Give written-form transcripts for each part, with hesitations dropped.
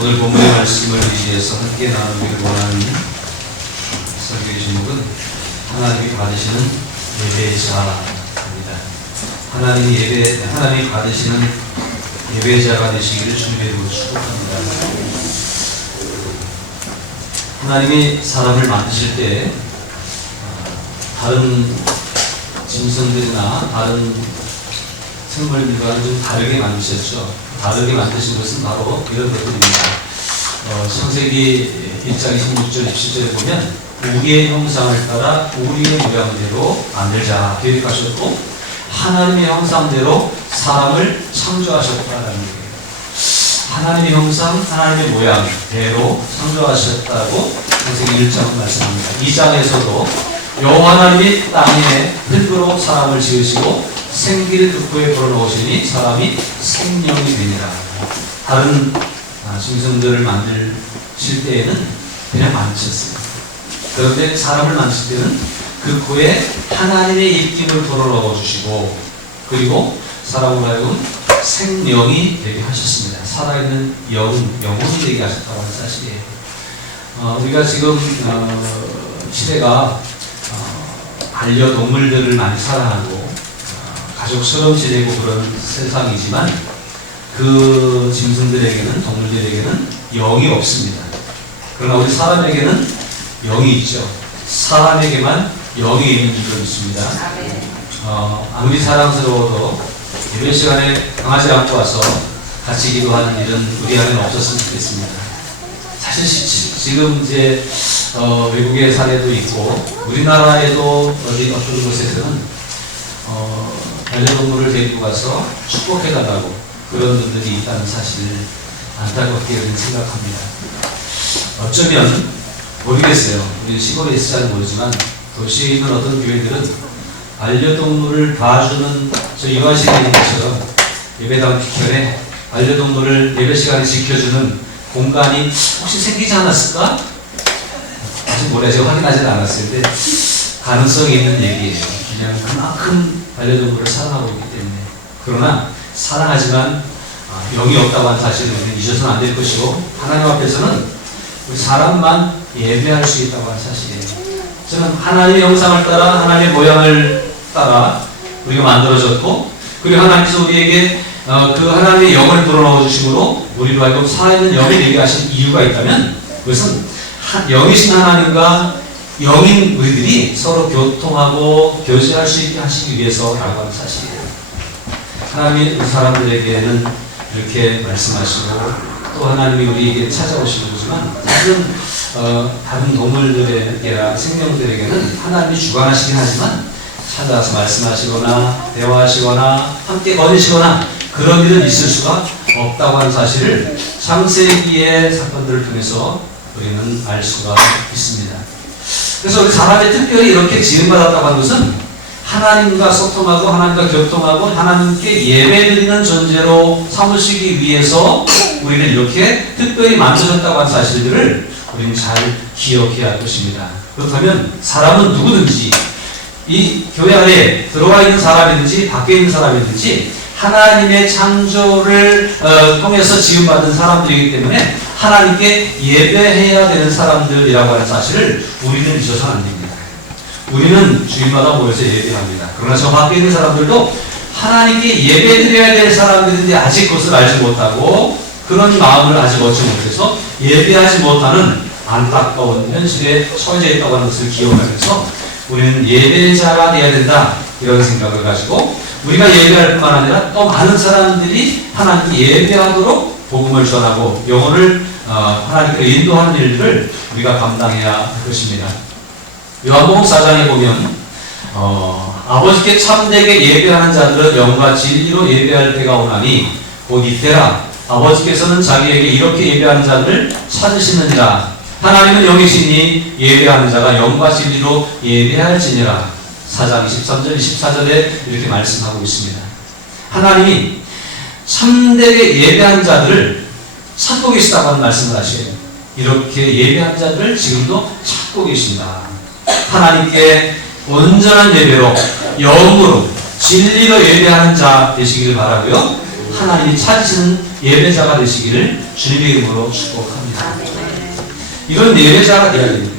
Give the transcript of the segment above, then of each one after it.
오늘 본문의 말씀을 위해서 함께 나누기를 원하는 설교의 제목은 하나님이 받으시는 예배자입니다. 하나님이 받으시는 예배자가 되시기를 주님의 이름으로 축복합니다. 하나님이 사람을 만드실 때 다른 짐승들이나 다른 생물들과는 좀 다르게 만드셨죠. 다르게 만드신 것은 바로 이런 것들입니다. 창세기 1장 26절 27절에 보면 우리의 형상을 따라 우리의 모양대로 만들자 계획하셨고 하나님의 형상대로 사람을 창조하셨다라는 얘기예요. 하나님의 형상, 하나님의 모양대로 창조하셨다고 창세기 1장은 말씀합니다. 2장에서도 여호와 하나님이 땅에 흙으로 사람을 지으시고 생기를 득부에 불어넣으시니 사람이 생명이 되니라. 다른 짐승들을 만드실 때에는 그냥 만드셨어요. 그런데 사람을 만드실 때는 그 코에 하나님의 입김을 불어넣어 주시고 그리고 사람으로 하여금 생명이 되게 하셨습니다. 살아있는 영혼이 되게 하셨다고 하는 사실이에요. 우리가 지금 시대가 반려동물들을 많이 사랑하고 가족처럼 지내고 그런 세상이지만 그 짐승들에게는, 동물들에게는 영이 없습니다. 그러나 우리 사람에게는 영이 있죠. 사람에게만 영이 있는 줄로 믿습니다. 아무리 사랑스러워도 예배 시간에 강하지 않고 와서 같이 기도하는 일은 우리 안에는 없었으면 좋겠습니다. 사실 지금 이제 외국의 사례도 있고 우리나라에도 어떤 곳에서는 반려동물을 데리고 가서 축복해달라고 그런 분들이 있다는 사실을 안타깝게 생각합니다. 어쩌면 모르겠어요. 우리 시골에 있을지 모르지만 도시에 있는 어떤 교회들은 반려동물을 봐주는 저 이화시대님처럼 예배당 뒤편에 반려동물을 예배 시간에 지켜주는 공간이 혹시 생기지 않았을까? 아직 몰라요. 제가 확인하지는 않았어요. 근데 가능성이 있는 얘기예요. 그냥 그만큼 반려동물을 사랑하고 있기 때문에. 그러나 사랑하지만 영이 없다고 하는 사실을 우리는 잊어서는 안 될 것이고 하나님 앞에서는 우리 사람만 예배할 수 있다고 하는 사실이에요. 저는 하나님의 형상을 따라 하나님의 모양을 따라 우리가 만들어졌고 그리고 하나님께서 우리에게 그 하나님의 영을 불어넣어 주심으로 우리로 하여금 살아있는 영을 되게 하신 이유가 있다면 그것은 영이신 하나님과 영인 우리들이 서로 교통하고 교제할 수 있게 하시기 위해서라고 하는 사실이에요. 하나님이 우리 사람들에게는 이렇게 말씀하시고 또 하나님이 우리에게 찾아오시는 거지만 사실은 다른 동물들에게나 생명들에게는 하나님이 주관하시긴 하지만 찾아서 말씀하시거나 대화하시거나 함께 거니시거나 그런 일은 있을 수가 없다고 하는 사실을 창세기의 사건들을 통해서 우리는 알 수가 있습니다. 그래서 우리 사람이 특별히 이렇게 지음받았다고 하는 것은 하나님과 소통하고 하나님과 교통하고 하나님께 예배드리는 존재로 삼으시기 위해서 우리는 이렇게 특별히 만들어졌다고 하는 사실들을 우리는 잘 기억해야 할 것입니다. 그렇다면 사람은 누구든지 이 교회 안에 들어와 있는 사람이든지 밖에 있는 사람이든지 하나님의 창조를 통해서 지음받은 사람들이기 때문에 하나님께 예배해야 되는 사람들이라고 하는 사실을 우리는 잊어서는 안 됩니다. 우리는 주일마다 모여서 예배합니다. 그러나 저 밖에 있는 사람들도 하나님께 예배드려야 될 사람들인데 아직 그것을 알지 못하고 그런 마음을 아직 얻지 못해서 예배하지 못하는 안타까운 현실에 처해져 있다고 하는 것을 기억하면서 우리는 예배자가 되어야 된다 이런 생각을 가지고 우리가 예배할 뿐만 아니라 또 많은 사람들이 하나님께 예배하도록 복음을 전하고 영혼을 하나님께 인도하는 일들을 우리가 감당해야 할 것입니다. 요한복음 4장에 보면 아버지께 참되게 예배하는 자들은 영과 진리로 예배할 때가 오나니 곧 이때라 아버지께서는 자기에게 이렇게 예배하는 자들을 찾으시느니라. 하나님은 영이시니 예배하는 자가 영과 진리로 예배할지니라. 4장 23절 24절에 이렇게 말씀하고 있습니다. 하나님이 참되게 예배한 자들을 찾고 계시다고 하는 말씀을 하시에요. 이렇게 예배한 자들을 지금도 찾고 계신다. 하나님께 온전한 예배로 영으로 진리로 예배하는 자 되시기를 바라고요. 하나님이 찾으시는 예배자가 되시기를 주님의 이름으로 축복합니다. 이런 예배자가 되어야 됩니다.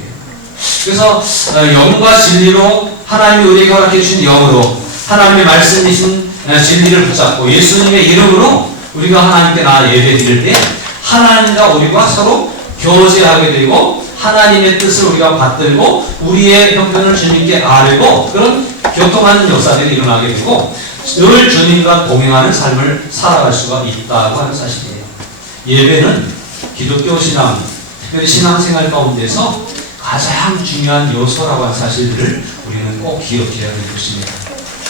그래서 영과 진리로 하나님이 우리에게 허락해 주신 영으로 하나님의 말씀이신 진리를 붙잡고 예수님의 이름으로 우리가 하나님께 나아 예배 드릴 때 하나님과 우리가 서로 교제하게 되고 하나님의 뜻을 우리가 받들고 우리의 형편을 주님께 아뢰고 그런 교통하는 역사들이 일어나게 되고 늘 주님과 동행하는 삶을 살아갈 수가 있다고 하는 사실이에요. 예배는 기독교 신앙, 특별히 신앙생활 가운데서 가장 중요한 요소라고 하는 사실들을 우리는 꼭 기억해야 될 것입니다.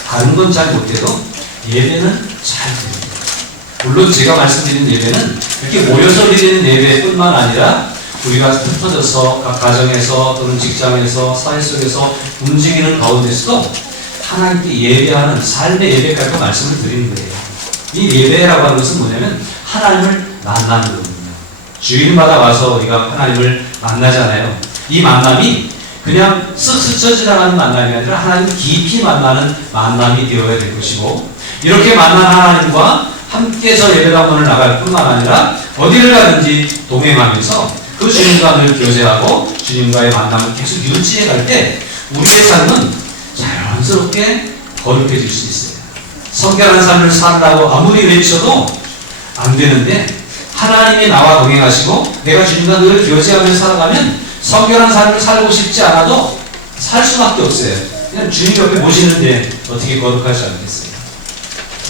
다른 건 잘 못해도 예배는 잘 됩니다. 물론 제가 말씀드린 예배는 이렇게 모여서 드리는 예배뿐만 아니라 우리가 흩어져서 각 가정에서 또는 직장에서 사회 속에서 움직이는 가운데서도 하나님께 예배하는 삶의 예배까지 말씀을 드리는 거예요. 이 예배라고 하는 것은 뭐냐면 하나님을 만나는 거거든요. 주일마다 와서 우리가 하나님을 만나잖아요. 이 만남이 그냥 쓱 스쳐 지나가는 만남이 아니라 하나님 깊이 만나는 만남이 되어야 될 것이고 이렇게 만난 하나님과 함께서 예배당문을 나갈 뿐만 아니라 어디를 가든지 동행하면서 그 주님과 늘 교제하고 주님과의 만남을 계속 유지해 갈 때 우리의 삶은 자연스럽게 거룩해질 수 있어요. 성결한 삶을 살라고 아무리 외쳐도 안 되는데 하나님이 나와 동행하시고 내가 주님과 늘 교제하며 살아가면 성결한 삶을 살고 싶지 않아도 살 수밖에 없어요. 그냥 주님 옆에 모시는데 어떻게 거룩하지 않겠어요?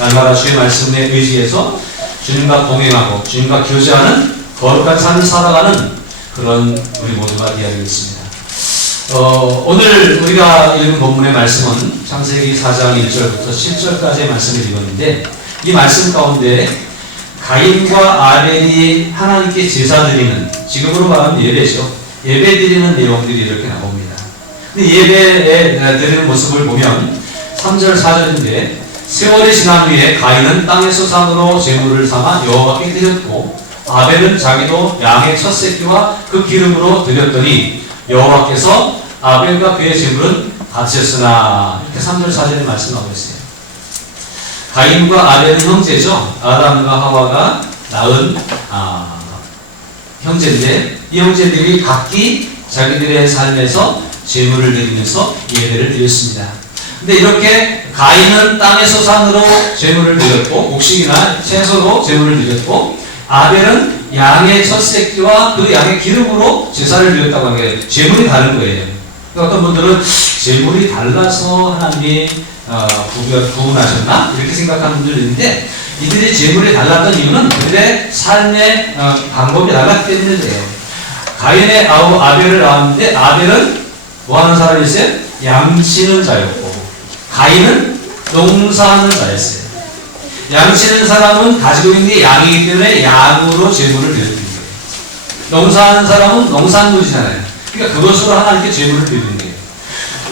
날마다 주의 말씀에 의지해서 주님과 동행하고 주님과 교제하는 거룩한 삶을 살아가는 그런 우리 모두가 되어야겠습니다. 오늘 우리가 읽은 본문의 말씀은 창세기 4장 1절부터 10절까지의 말씀을 읽었는데 이 말씀 가운데 가인과 아벨이 하나님께 제사 드리는 지금으로 말하면 예배죠. 예배 드리는 내용들이 이렇게 나옵니다. 근데 예배에 드리는 모습을 보면 3절 4절인데 세월이 지난 후에 가인은 땅의 소산으로 제물을 삼아 여호와께 드렸고 아벨은 자기도 양의 첫 새끼와 그 기름으로 드렸더니 여호와께서 아벨과 그의 제물은 바치셨으나 이렇게 3절 4절에 말씀하고 있어요. 가인과 아벨은 형제죠. 아담과 하와가 낳은 형제인데 이 형제들이 각기 자기들의 삶에서 제물을 드리면서 예배를 드렸습니다. 근데 이렇게 가인은 땅의 소산으로 제물을 드렸고 곡식이나 채소로 제물을 드렸고 아벨은 양의 첫 새끼와 그 양의 기름으로 제사를 드렸다고 하는 게 제물이 다른 거예요. 그러니까 어떤 분들은 제물이 달라서 하나님이 구분하셨나? 이렇게 생각하는 분들이 있는데 이들이 제물이 달랐던 이유는 그들의 삶의 방법이 달랐기 때문이에요. 가인의 아우 아벨을 낳았는데 아벨은 뭐하는 사람이었어요? 양치는 자였고 가인은 농사하는 자였어요. 양치는 사람은 가지고 있는 게 양이기 때문에 양으로 제물을 드리는 거예요. 농사하는 사람은 농산물이잖아요. 그러니까 그것으로 하나님께 제물을 드리는 거예요.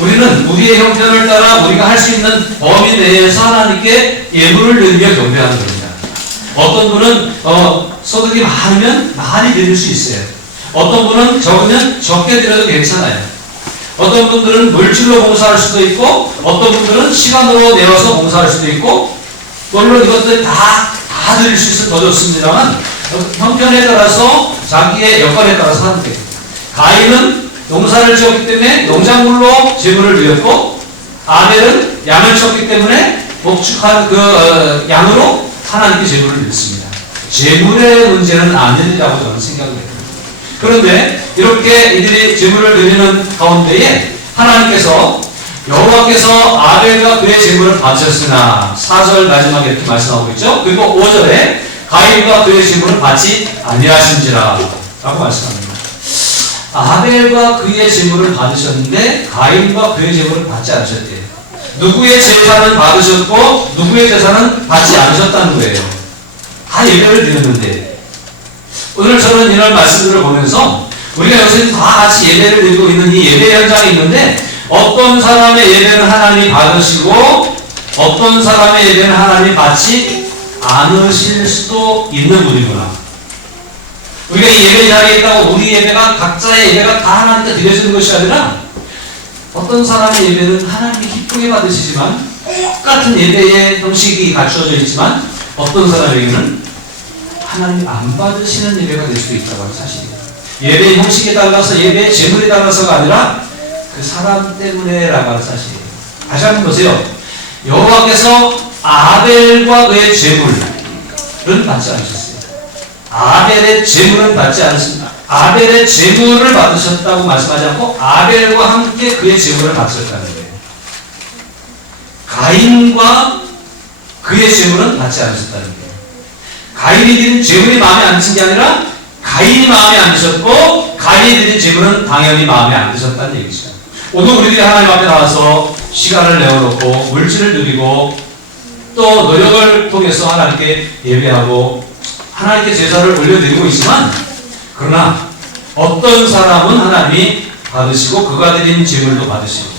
우리는 우리의 형편을 따라 우리가 할 수 있는 범위 내에서 하나님께 예물을 드리며 경배하는 겁니다. 어떤 분은 소득이 많으면 많이 드릴 수 있어요. 어떤 분은 적으면 적게 드려도 괜찮아요. 어떤 분들은 물질로 봉사할 수도 있고 어떤 분들은 시간으로 내어서 봉사할 수도 있고 물론 이것들 다 드릴 수 있으면 더 좋습니다만 형편에 따라서 자기의 여건에 따라서 하는 거예요. 가인은 농사를 지었기 때문에 농작물로 제물을 드렸고 아벨은 양을 쳤기 때문에 목축한 그 양으로 하나님께 제물을 드렸습니다. 제물의 문제는 아니라고 저는 생각을 해요. 그런데 이렇게 이들이 제물을 드리는 가운데에 하나님께서 여호와께서 아벨과 그의 제물을 바쳤으나 4절 마지막에 이렇게 말씀하고 있죠. 그리고 5절에 가인과 그의 제물을 바치 아니하신지라 라고 말씀합니다. 아벨과 그의 제물을 받으셨는데 가인과 그의 제물을 받지 않으셨대요. 누구의 제사는 받으셨고 누구의 제사는 받지 않으셨다는 거예요. 다 예배를 드렸는데 오늘 저는 이런 말씀들을 보면서 우리가 요새 다 같이 예배를 드리고 있는 이 예배 현장에 있는데 어떤 사람의 예배는 하나님이 받으시고 어떤 사람의 예배는 하나님이 받지 않으실 수도 있는 분이구나. 우리가 이 예배 자리에 있다고 우리 예배가 각자의 예배가 다 하나님께 드려지는 것이 아니라 어떤 사람의 예배는 하나님이 기쁘게 받으시지만 똑같은 예배의 형식이 갖추어져 있지만 어떤 사람에게는 하나님 안 받으시는 예배가 될 수도 있다고 하는 사실이에요. 예배의 형식에 따라서, 예배의 제물에 따라서가 아니라 그 사람 때문에라고 하는 사실이에요. 다시 한번 보세요. 여호와께서 아벨과 그의 제물은 받지 않으셨어요. 아벨의 제물은 받지 않으셨습니다. 아벨의 제물을 받으셨다고 말씀하지 않고 아벨과 함께 그의 제물을 받으셨다는 거예요. 가인과 그의 제물은 받지 않으셨다는 거예요. 가인이 드린 제물이 마음에 안 드신 게 아니라 가인이 마음에 안 드셨고 가인이 드린 제물은 당연히 마음에 안 드셨다는 얘기죠. 오늘 우리들이 하나님 앞에 나와서 시간을 내어놓고 물질을 드리고 또 노력을 통해서 하나님께 예배하고 하나님께 제사를 올려드리고 있지만, 그러나 어떤 사람은 하나님이 받으시고 그가 드린 제물도 받으시고,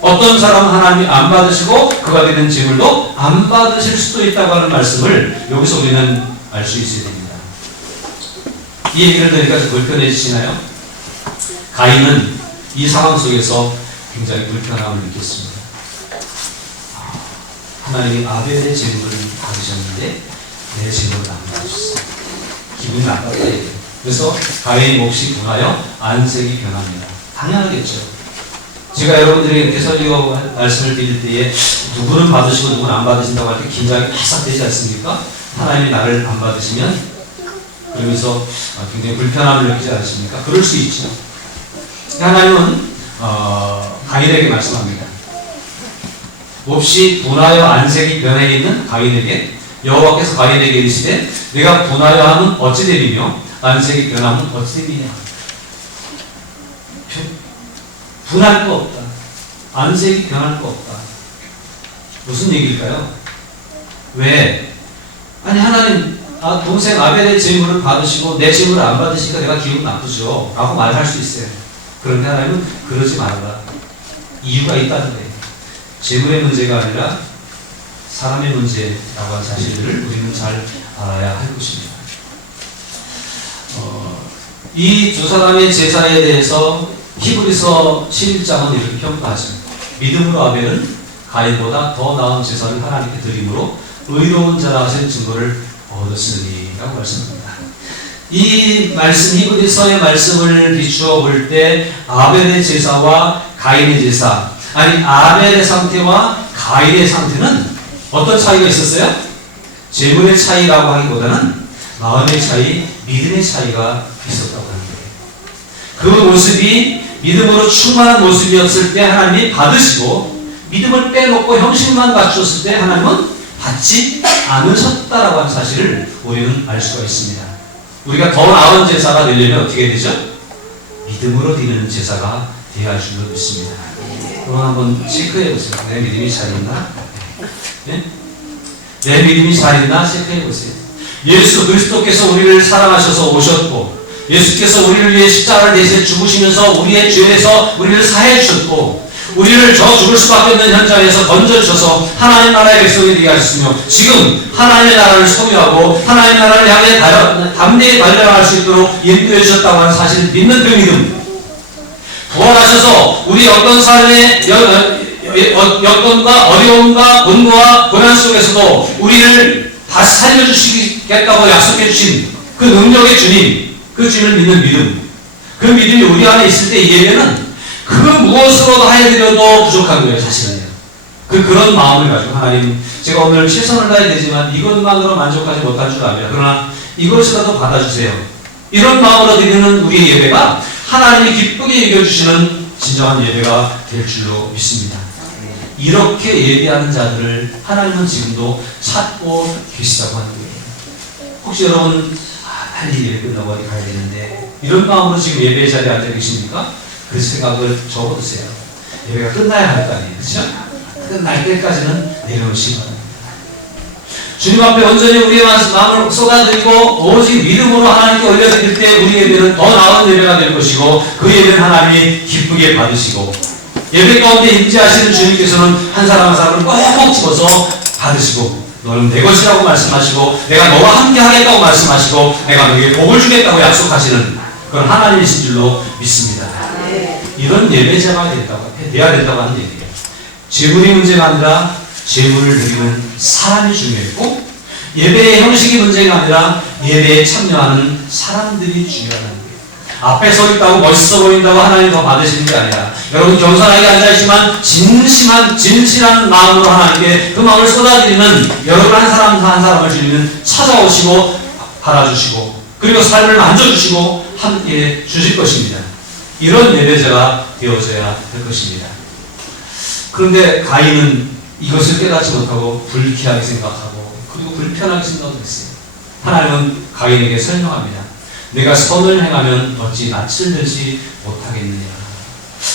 어떤 사람은 하나님이 안 받으시고 그가 드린 제물도 안 받으실 수도 있다고 하는 말씀을 여기서 우리는 알 수 있어야 됩니다. 이 얘기를 들으니까 좀 불편해지시나요? 가인은 이 상황 속에서 굉장히 불편함을 느꼈습니다. 하나님이 아벨의 제물을 받으셨는데 내 제물을 안 받으셨어요. 기분이 나빴다 이거예요. 그래서 가인의 몫이 분하여 안색이 변합니다. 당연하겠죠. 제가 여러분들에게 이렇게 설교 말씀을 드릴 때에 누구는 받으시고 누구는 안 받으신다고 할 때 긴장이 바싹 되지 않습니까? 하나님이 나를 안 받으시면 그러면서 굉장히 불편함을 느끼지 않으십니까? 그럴 수 있죠. 하나님은 가인에게 말씀합니다. 몹시 분하여 안색이 변해 있는 가인에게 여호와께서 가인에게 이르시되 내가 분하여 하면 어찌 되리며 안색이 변하면 어찌 되리냐. 분할 거 없다. 안색이 변할 거 없다. 무슨 얘기일까요? 왜? 아니 하나님 동생 아벨의 제물을 받으시고 내 제물을 안 받으시니까 내가 기분 나쁘죠 라고 말할 수 있어요. 그런데 하나님은 그러지 말아라. 이유가 있다는 거예요. 제물의 문제가 아니라 사람의 문제라고 하는 사실들을 우리는 잘 알아야 할 것입니다. 이 두 사람의 제사에 대해서 히브리서 11장은 이렇게 평가하죠. 믿음으로 아벨은 가인보다 더 나은 제사를 하나님께 드림으로 의로운 자라 하신 증거를 얻었으리라고 말씀합니다. 이 말씀, 히브리서의 말씀을 비추어 볼 때 아벨의 제사와 가인의 제사, 아니 아벨의 상태와 가인의 상태는 어떤 차이가 있었어요? 제물의 차이라고 하기보다는 마음의 차이, 믿음의 차이가 있었다고 하는 거예요. 그 모습이 믿음으로 충만한 모습이었을 때 하나님이 받으시고, 믿음을 빼놓고 형식만 갖추었을 때 하나님은 받지 않으셨다라고 하는 사실을 우리는 알 수가 있습니다. 우리가 더 나은 제사가 되려면 어떻게 되죠? 믿음으로 드리는 제사가 되어야 할 줄로 믿습니다. 그럼 한번 체크해 보세요. 내 믿음이 잘 있나? 네? 내 믿음이 잘 있나? 체크해 보세요. 예수 그리스도께서 우리를 사랑하셔서 오셨고, 예수께서 우리를 위해 십자가를 내세 죽으시면서 우리의 죄에서 우리를 사해 주셨고, 우리를 저 죽을 수밖에 없는 현장에서 던져주셔서 하나님 나라의 백성이 되게 하셨으며, 지금 하나님의 나라를 소유하고 하나님의 나라를 향해 담대히 달려나갈 수 있도록 인도해 주셨다고 하는 사실을 믿는 그 믿음, 부활하셔서 우리 어떤 삶의 여건과 어려움과 곤고와 고난 속에서도 우리를 다시 살려주시겠다고 약속해 주신 그 능력의 주님, 그 주님을 믿는 믿음, 그 믿음이 우리 안에 있을 때 이 예배는 그 무엇으로도 하여드려도 부족한 거예요. 사실은요. 그런 마음을 가지고 하나님, 제가 오늘 최선을 다해야 되지만 이것만으로 만족하지 못할 줄 압니다. 그러나 이것이라도 받아주세요. 이런 마음으로 드리는 우리의 예배가 하나님이 기쁘게 여겨주시는 진정한 예배가 될 줄로 믿습니다. 이렇게 예배하는 자들을 하나님은 지금도 찾고 계시다고 하는 거예요. 혹시 여러분 빨리 예배 끝나고 어디 가야 되는데 이런 마음으로 지금 예배 자리에 앉아 계십니까? 그 생각을 적어두세요. 예배가 끝나야 할 거 아니에요. 그렇죠? 끝날 때까지는 내려오시기 바랍니다. 주님 앞에 온전히 우리의 마음을 쏟아드리고 오직 믿음으로 하나님께 올려드릴 때 우리 예배는 더 나은 예배가 될 것이고, 그 예배는 하나님이 기쁘게 받으시고, 예배 가운데 임재하시는 주님께서는 한 사람 한 사람을 꼭꼭 집어서 받으시고, 너는 내 것이라고 말씀하시고, 내가 너와 함께 하겠다고 말씀하시고, 내가 너에게 복을 주겠다고 약속하시는 그런 하나님이신 줄로 믿습니다. 이런 예배자가 돼야 된다고 하는 얘기예요. 재물이 문제가 아니라 재물을 드리는 사람이 중요했고, 예배의 형식이 문제가 아니라 예배에 참여하는 사람들이 중요하다는 거예요. 앞에 서 있다고 멋있어 보인다고 하나님 더 받으시는 게 아니라 여러분 겸손하게 앉아있지만 진실한 마음으로 하나님께 그 마음을 쏟아드리는 여러분 한 사람 한 사람을 주님은 찾아오시고 받아주시고 그리고 삶을 만져주시고 함께 주실 것입니다. 이런 예배자가 되어져야 할 것입니다. 그런데 가인은 이것을 깨닫지 못하고 불쾌하게 생각하고 그리고 불편하게 생각했어요. 하나님은 가인에게 설명합니다. 내가 선을 행하면 어찌 낯을 들지 못하겠느냐.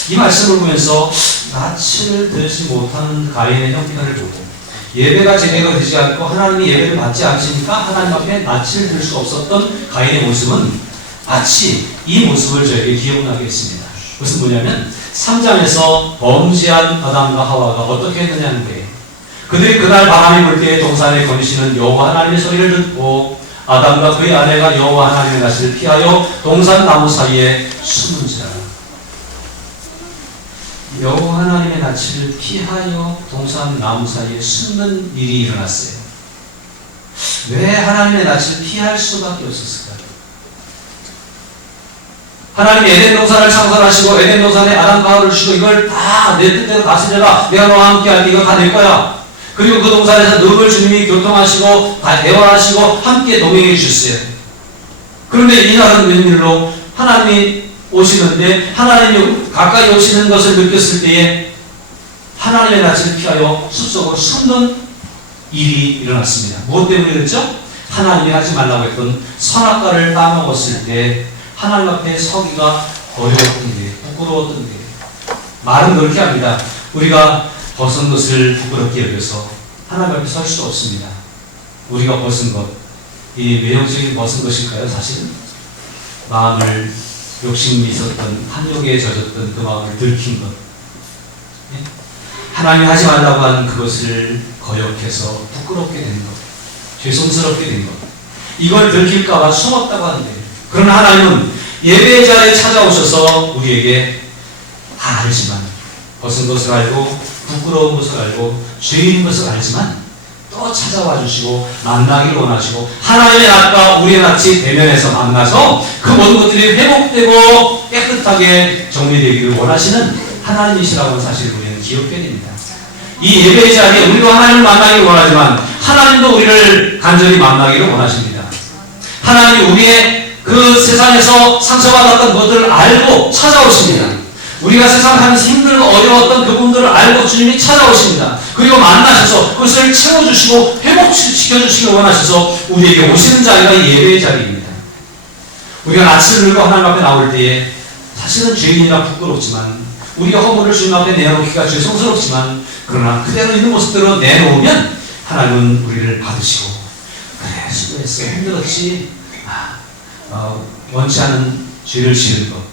이 말씀을 보면서 낯을 들지 못하는 가인의 형편을 보고 예배가 제대로 되지 않고 하나님이 예배를 받지 않으시니까 하나님 앞에 낯을 들 수 없었던 가인의 모습은 마치 이 모습을 저에게 기억나게 했습니다. 그것은 뭐냐면 3장에서 범죄한 아담과 하와가 어떻게 했느냐는 거예요. 그들이 그날 바람이 불 때에 동산에 거니시는 여호와 하나님의 소리를 듣고 아담과 그의 아내가 여호와 하나님의 낯을 피하여 동산 나무 사이에 숨은지라. 여호와 하나님의 낯을 피하여 동산 나무 사이에 숨는 일이 일어났어요. 왜 하나님의 낯을 피할 수밖에 없었을까요? 하나님이 에덴 동산을 창설하시고 에덴 동산에 아담과 하와를 주시고 이걸 다 내 뜻대로 다스려라. 내가 너와 함께 할게 이거 다 내 거야. 그리고 그 동산에서 늘 주님이 교통하시고 대화하시고 함께 동행해 주셨어요. 그런데 이날은 웬일로 하나님이 오시는데 하나님이 가까이 오시는 것을 느꼈을 때에 하나님의 낯을 피하여 숲속으로 숨는 일이 일어났습니다. 무엇 때문에 그랬죠? 하나님이 하지 말라고 했던 선악과를 따먹었을 때 하나님 앞에 서기가 어려웠던 게 부끄러웠던 게 말은 그렇게 합니다. 우리가 벗은 것을 부끄럽게 여겨서 하나님 앞에 설 수 없습니다. 우리가 벗은 것, 이 외형적인 벗은 것일까요? 사실은 마음을 욕심이 있었던 한욕에 젖었던 그 마음을 들킨 것, 하나님이 하지 말라고 하는 그것을 거역해서 부끄럽게 된 것, 죄송스럽게 된 것, 이걸 들킬까봐 숨었다고 하는데, 그러나 하나님은 예배의 자리에 찾아오셔서 우리에게 다 알지만 벗은 것을 알고 부끄러운 것을 알고 죄인 것을 알지만 또 찾아와 주시고 만나기를 원하시고 하나님의 낯과 우리의 낯이 대면해서 만나서 그 모든 것들이 회복되고 깨끗하게 정리되기를 원하시는 하나님이시라는 사실을 우리는 기억해야 됩니다. 이 예배의 자리에 우리도 하나님을 만나기를 원하지만 하나님도 우리를 간절히 만나기를 원하십니다. 하나님이 우리의 그 세상에서 상처받았던 것들을 알고 찾아오십니다. 우리가 세상 하면서 힘들고 어려웠던 그분들을 알고 주님이 찾아오십니다. 그리고 만나셔서 그것을 채워주시고 회복시켜주시길 원하셔서 우리에게 오시는 자리가 예배의 자리입니다. 우리가 낯을 들고 하나님 앞에 나올 때에 사실은 죄인이라 부끄럽지만 우리가 허물을 주님 앞에 내놓기가 죄송스럽지만 그러나 그대로 있는 모습대로 내놓으면 하나님은 우리를 받으시고 그래 수고했어 힘들었지 원치 않은 죄를 지은 것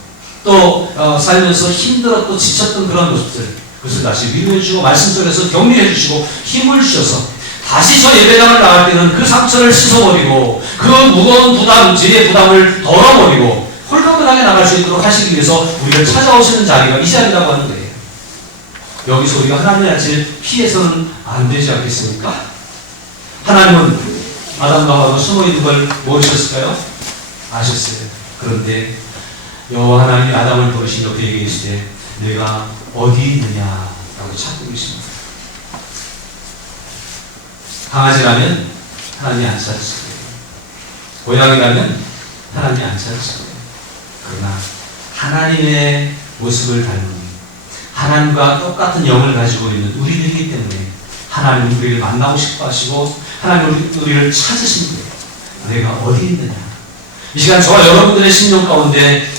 또 살면서 힘들었고 지쳤던 그런 모습들 그것을 다시 위로해 주시고 말씀 속에서 격려해 주시고 힘을 주셔서 다시 저 예배당을 나갈 때는 그 상처를 씻어버리고 그 무거운 부담, 죄의 부담을 덜어버리고 홀가분하게 나갈 수 있도록 하시기 위해서 우리를 찾아오시는 자리가 이 자리라고 하는 거예요. 여기서 우리가 하나님의 낯을 피해서는 안 되지 않겠습니까? 하나님은 아담과 하와가 숨어있는 걸 모르셨을까요? 아셨어요. 그런데 여호와 하나님이 아담을 부르시며 그에게 이르시되 내가 어디 있느냐라고 찾고 계십니다. 강아지라면 하나님이 안 찾으실 거예요. 고양이라면 하나님이 안 찾으실 거예요. 그러나 하나님의 모습을 닮은 하나님과 똑같은 영을 가지고 있는 우리들이기 때문에 하나님은 우리를 만나고 싶어 하시고 하나님은 우리를 찾으신 거예요. 내가 어디 있느냐. 이 시간 저와 여러분들의 심령 가운데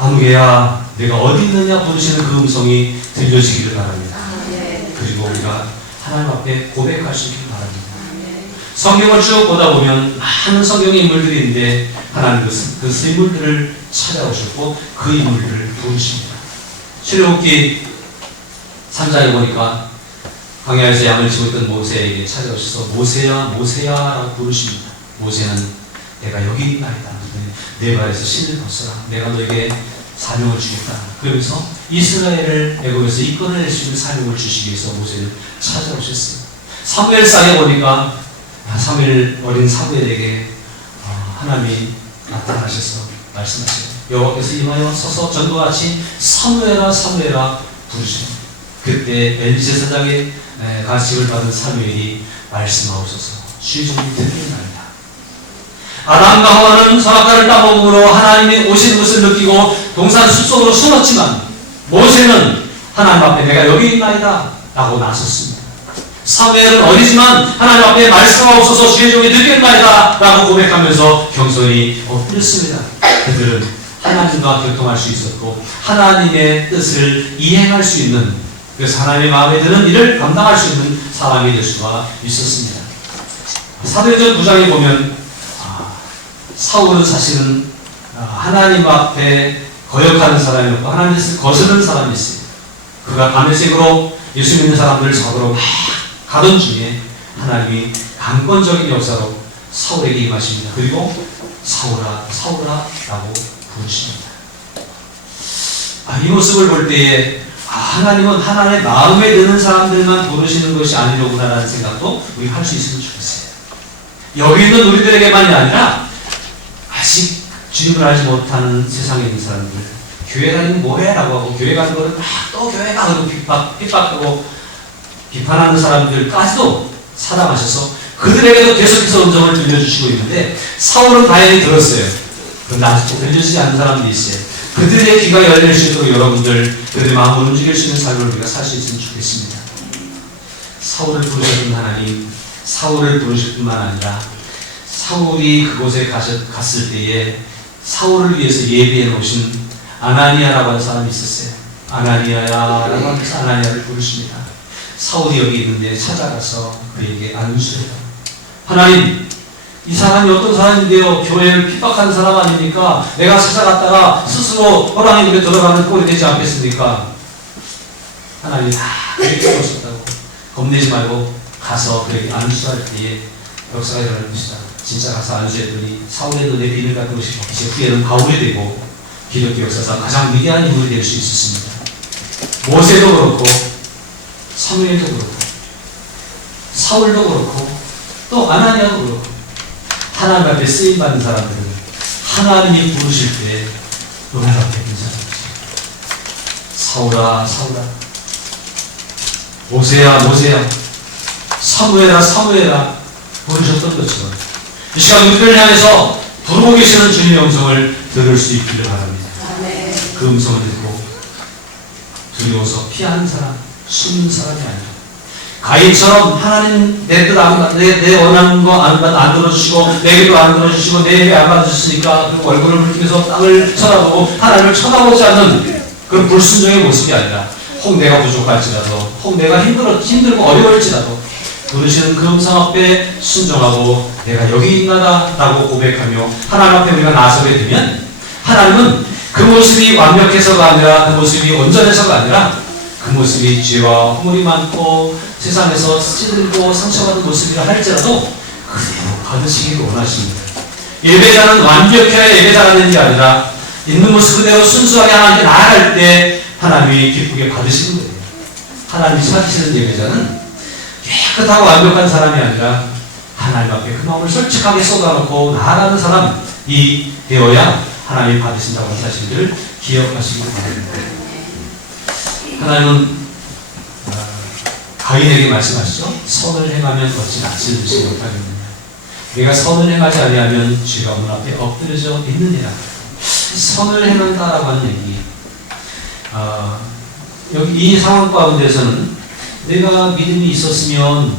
아누게야 내가 어디 있느냐 부르시는 그 음성이 들려지기를 바랍니다. 그리고 우리가 하나님 앞에 고백할 수 있기를 바랍니다. 성경을 쭉 보다 보면 많은 성경의 인물들이 있는데 하나님 그 인물들을 찾아오셨고 그 인물들을 부르십니다. 출애굽기 3장에 보니까 광야에서 양을 치고 있던 모세에게 찾아오셔서 모세야 모세야라고 부르십니다. 모세는 내가 여기 있나이다. 내 발에서 신을 벗어라. 내가 너에게 사명을 주겠다. 그러면서 이스라엘을 애굽에서 이끌어낼 수 있는 사명을 주시기 위해서 모세를 찾아오셨어요. 사무엘상에 보니까 사무엘 어린 사무엘에게 하나님이 나타나셔서 말씀하세요. 여호와께서 임하여 서서 전과 같이 사무엘아 사무엘아 부르시니 그때 엘리세 사장의 가식을 받은 사무엘이 말씀하옵소서 주의 종이 듣겠나이다. 아담과 하와는 선악과를 따먹음으로 하나님이 오시는 것을 느끼고 동산 숲속으로 숨었지만 모세는 하나님 앞에 내가 여기 있나이다 라고 나섰습니다. 사무엘은 어리지만 하나님 앞에 말씀하옵소서 주의 종이 듣겠나이다 라고 고백하면서 겸손히 엎드렸습니다. 그들은 하나님과 교통할 수 있었고 하나님의 뜻을 이행할 수 있는, 그래서 하나님의 마음에 드는 일을 감당할 수 있는 사람이 될 수가 있었습니다. 사도행전 9장에 보면 사울은 사실은 하나님 앞에 거역하는 사람이었고 하나님의 뜻을 거스르는 사람이었어요. 그가 다메섹으로 예수 믿는 사람들을 잡으러 막 가던 중에 하나님이 강권적인 역사로 사울에게 임하십니다. 그리고 사울아 사울아 라고 부르십니다. 이 모습을 볼 때에 하나님은 하나님의 마음에 드는 사람들만 부르시는 것이 아니로구나라는 생각도 우리가 할 수 있으면 좋겠어요. 여기 있는 우리들에게만이 아니라 아직 주님을 알지 못하는 세상에 있는 사람들, 교회 다니면 뭐해? 라고 하고 교회 가는 거를 또 교회 가고 핍박하고 비판하는 사람들까지도 사랑하셔서 그들에게도 계속해서 음성을 들려주시고 있는데 사울은 다행히 들었어요. 그런데 아직도 들려주지 않는 사람들이 있어요. 그들의 귀가 열릴 수 있도록 여러분들 그들의 마음을 움직일 수 있는 삶을 우리가 살 수 있으면 좋겠습니다. 사울을 부르셨던 하나님, 사울을 부르실 뿐만 아니라 사울이 그곳에 갔을 때에 사울을 위해서 예비해 놓으신 아나니아라고 하는 사람이 있었어요. 아나니아라고 하면서 아나니아를 부르십니다. 사울이 여기 있는데 찾아가서 그에게 안수해요. 하나님, 이 사람이 어떤 사람인데요? 교회를 핍박하는 사람 아닙니까? 내가 찾아갔다가 스스로 호랑이 입에 들어가는 꼴이 되지 않겠습니까? 하나님 그렇게 오셨다고 겁내지 말고 가서 그에게 안수할 때에 역사가 일어날 것이다. 진짜 가서 안수했더니 사울의 눈에 비늘 같은 것이 벗기지 후에는 바울이 되고 기독교 역사상 가장 위대한 인물이 될 수 있었습니다. 모세도 그렇고 사무엘도 그렇고 사울도 그렇고 또 아나니아도 그렇고 하나님 앞에 쓰임받는 사람들은 하나님이 부르실 때 노래하게 된 사람이지. 사울아 사울아, 모세야 모세야, 사무엘아 사무엘아 부르셨던 것처럼 이 시간 우리를 향해서 부르고 계시는 주님의 음성을 들을 수 있기를 바랍니다. 그 음성을 듣고 두려워서 피하는 사람, 숨는 사람이 아니라 가인처럼 하나님 내 뜻 내 원하는 거 안 들어주시고 내 기도 안 들어주시고 내 예배 안 받아주시니까 그리고 얼굴을 붉히면서 땅을 쳐다보고 하나님을 쳐다보지 않는 그런 불순종의 모습이 아니라 혹 내가 부족할지라도 혹 내가 힘들고 어려울지라도 부르시는 그 음성 앞에 순종하고 내가 여기 있나다 라고 고백하며 하나님 앞에 우리가 나서게 되면 하나님은 그 모습이 완벽해서가 아니라 그 모습이 온전해서가 아니라 그 모습이 죄와 허물이 많고 세상에서 찌들고 상처받은 모습이라 할지라도 그대로 받으시기를 원하십니다. 예배자는 완벽해야 예배자라는 게 아니라 있는 모습 그대로 순수하게 하나님께 나아갈 때 하나님이 기쁘게 받으시는 거예요. 하나님이 찾으시는 예배자는 깨끗하고 완벽한 사람이 아니라 하나님 앞에 그 마음을 솔직하게 쏟아놓고 나아가는 사람이 되어야 하나님이 받으신다고 하는 사실을 기억하시기 바랍니다. 하나님은 가인에게 말씀하시죠. 선을 행하면 어찌 낯을 들지 못하겠느냐. 내가 선을 행하지 아니하면 죄가 문 앞에 엎드려져 있느니라. 선을 행한다라고 하는 얘기. 여기 이 상황 가운데서는 내가 믿음이 있었으면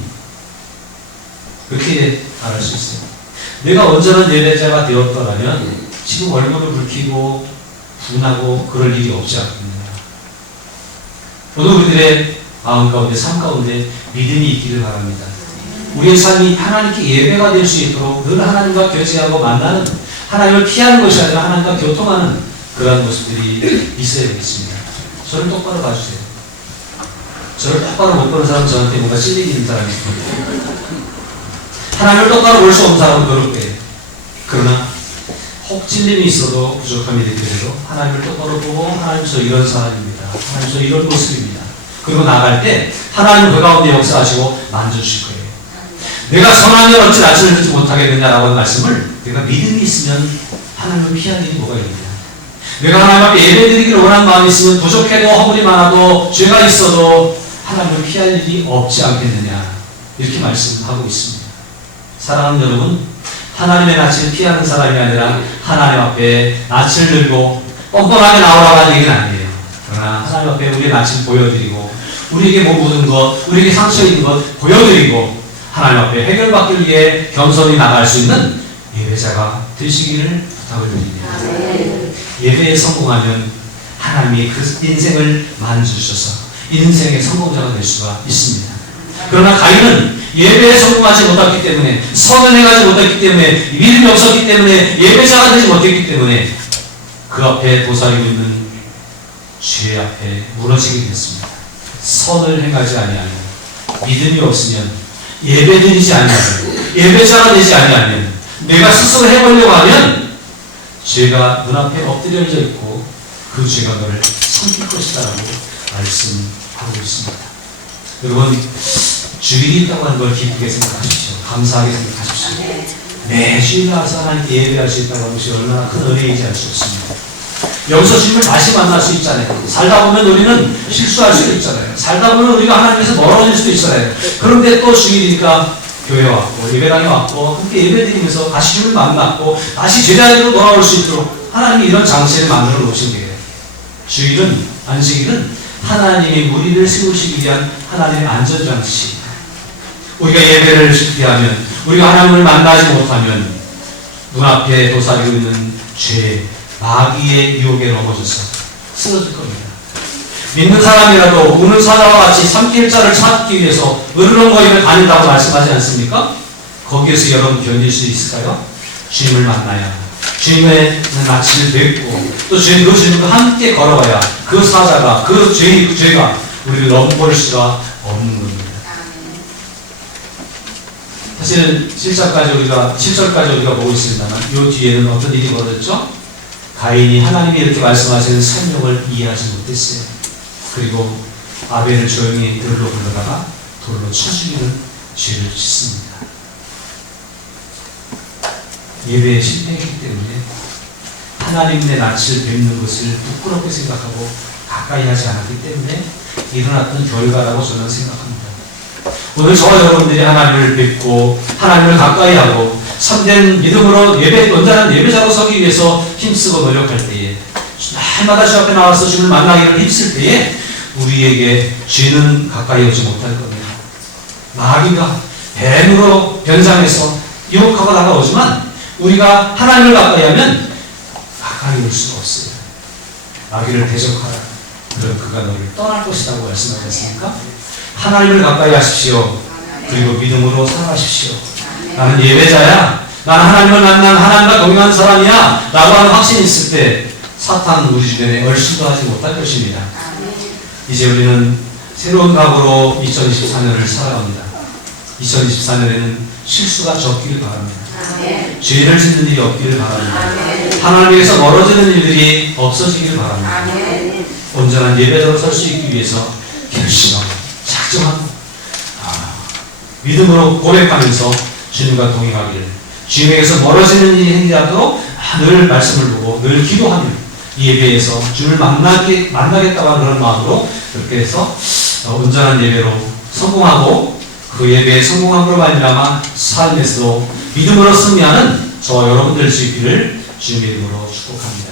그렇게 말할 수 있어요. 내가 온전한 예배자가 되었더라면 지금 얼굴을 붉히고 분하고 그럴 일이 없지 않겠느냐. 오늘 우리들의 마음 가운데 삶 가운데 믿음이 있기를 바랍니다. 우리의 삶이 하나님께 예배가 될 수 있도록 늘 하나님과 교제하고 만나는, 하나님을 피하는 것이 아니라 하나님과 교통하는 그러한 모습들이 있어야 되겠습니다. 저를 똑바로 봐주세요. 저를 똑바로 못 보는 사람은 저한테 뭔가 찔리는 사람이 있습니다. 하나님을 똑바로 볼 수 없는 사람은 그렇게. 그러나 혹 찔림이 있어도 부족함이 되더라도 하나님을 똑바로 보고 하나님 저 이런 사람입니다. 하나님 저 이런 모습입니다. 그리고 나갈 때 하나님은 그 가운데 역사하시고 만져주실 거예요. 내가 선한 일 어찌 낯을 들지 못하겠느냐라고 하는 말씀을 내가 믿음이 있으면 하나님을 피할 일이 뭐가 있느냐. 내가 하나님 앞에 예배드리기를 원하는 마음이 있으면 부족해도 허물이 많아도 죄가 있어도 하나님을 피할 일이 없지 않겠느냐. 이렇게 말씀하고 있습니다. 사랑하는 여러분, 하나님의 낯을 피하는 사람이 아니라 하나님 앞에 낯을 들고 뻔뻔하게 나오라고 하는 얘기는 아니에요. 그러나 하나님 앞에 우리의 낯을 보여드리고 우리에게 못 묻은 것, 우리에게 상처 있는 것 보여드리고 하나님 앞에 해결받기 위해 겸손히 나갈 수 있는 예배자가 되시기를 부탁을 드립니다. 예배에 성공하면 하나님이 그 인생을 만져주셔서 인생의 성공자가 될 수가 있습니다. 그러나 가인은 예배에 성공하지 못했기 때문에, 선을 행하지 못했기 때문에, 믿음이 없었기 때문에, 예배자가 되지 못했기 때문에 그 앞에 도사리고 있는 죄 앞에 무너지게 됐습니다. 선을 행하지 아니하면, 믿음이 없으면, 예배드리지 아니하면, 예배자가 되지 아니하면, 내가 스스로 해보려고 하면 죄가 눈앞에 엎드려져 있고 그 죄가 너를 삼킬 것이다라고 말씀하고 있습니다. 여러분, 주일이 있다고 하는 걸 기쁘게 생각하십시오. 감사하게 생각하십시오. 매주일 와서 하나님께 예배할 수 있다고 하는 것이 얼마나 큰 은혜인지 알 수 없습니다. 여기서 주님을 다시 만날 수 있잖아요. 살다 보면 우리는 실수할 수도 있잖아요. 살다 보면 우리가 하나님께서 멀어질 수도 있잖아요. 그런데 또 주일이니까 교회 왔고 예배당에 왔고 함께 예배드리면서 다시 주님을 만났고 다시 제자리로 돌아올 수 있도록 하나님이 이런 장치를 만들어 놓으신 거예요. 주일은, 안식일은 하나님의 무리를 세우시기 위한 하나님의 안전장치. 우리가 예배를 실패하면, 우리가 하나님을 만나지 못하면 눈앞에 도사리고 있는 죄, 마귀의 유혹에 넘어져서 쓰러질 겁니다. 믿는 사람이라도 우는 사자와 같이 삼킬 자를 찾기 위해서 으르렁거리며 다닌다고 말씀하지 않습니까? 거기에서 여러분 견딜 수 있을까요? 주님을 만나야, 주님의 낯을 뵙고 또 주님과 함께 걸어가야 그 사자가, 그 죄가 우리를 넘볼 수가 없는 겁니다. 사실 7절까지 우리가 보고 있습니다만 이 뒤에는 어떤 일이 벌어졌죠? 가인이 하나님이 이렇게 말씀하시는 설명을 이해하지 못했어요. 그리고 아벨을 조용히 들로 불러다가 돌로 쳐 죽이는 죄를 짓습니다. 예배에 실패했기 때문에 하나님의 낯을 뵙는 것을 부끄럽게 생각하고 가까이 하지 않았기 때문에 일어났던 결과라고 저는 생각합니다. 오늘 저와 여러분들이 하나님을 뵙고 하나님을 가까이 하고 참된 믿음으로 온전한 예배자로 서기 위해서 힘쓰고 노력할 때에 날마다 주 앞에 나와서 주를 만나기를 힘쓸 때에 우리에게 죄는 가까이 오지 못할 겁니다. 마귀가 뱀으로 변장해서 유혹하고 다가오지만 우리가 하나님을 가까이 하면 가까이 올 수가 없어요. 마귀를 대적하라. 그럼 그가 너를 떠날 것이라고 말씀하지 않습니까? 하나님을 가까이 하십시오. 그리고 믿음으로 살아가십시오. 나는 예배자야. 나는 하나님을 만난 하나님과 동행한 사람이야. 라고 하는 확신이 있을 때 사탄은 우리 주변에 얼씬도 하지 못할 것입니다. 이제 우리는 새로운 각오로 2024년을 살아갑니다. 2024년에는 실수가 적기를 바랍니다. 죄를 짓는 일이 없기를 바랍니다. 하나님에게서 멀어지는 일들이 없어지기를 바랍니다. 온전한 예배자로 설 수 있기 위해서 결심하고 작정하고 믿음으로 고백하면서 주님과 동행하기를, 주님에게서 멀어지는 일이 생기지 않도록 늘 말씀을 보고 늘 기도하며 이 예배에서 주를 만나겠다고 하는 그런 마음으로 그렇게 해서 온전한 예배로 성공하고 그 예배에 성공함으로 말미암아 삶에서도 믿음으로 승리하는 저와 여러분 될 수 있기를 주님의 이름으로 축복합니다.